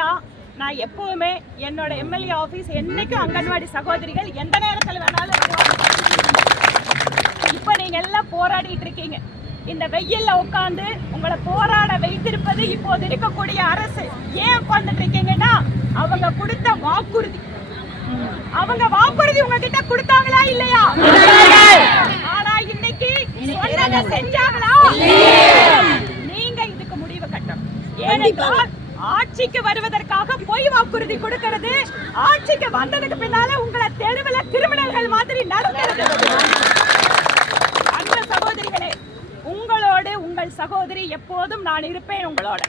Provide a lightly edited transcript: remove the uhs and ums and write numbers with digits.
தான் நான் எப்பவுமே என்னோட எம்எல்ஏ ஆபீஸ் என்னைக்கும் அங்கன்வாடி சகோதரிகள் எந்த நேரத்தில் வேணாலும் வருவாங்க. இப்ப நீங்க எல்லாம் போராடிட்டு இருக்கீங்க. இந்த வெயில்ல உட்கார்ந்து உங்களை போராட வைத்திருப்பது இப்போது இருக்கக்கூடிய அரசு. ஏன் உட்கார்ந்துட்டு இருக்கீங்கன்னா அவங்க கொடுத்த வாக்குறுதி. அவங்க வாக்குறுதி உங்ககிட்ட கொடுத்தாங்களா இல்லையா? ஆனா இன்னைக்கு சொன்னதை செஞ்சாங்களா? நீங்க இதுக்கு முடிவு கட்டணும். ஏனென்றால் ஆட்சிக்கு வருவதற்காக பொய் வாக்குறுதி கொடுக்கிறது, ஆட்சிக்கு வந்ததுக்கு பின்னால உங்களை தெருவில் கிரிமினல்கள் மாதிரி நடக்கிறது. அன்பு சகோதரிகளே, உங்களோடு உங்கள் சகோதரி எப்போதும் நான் இருப்பேன் உங்களோட.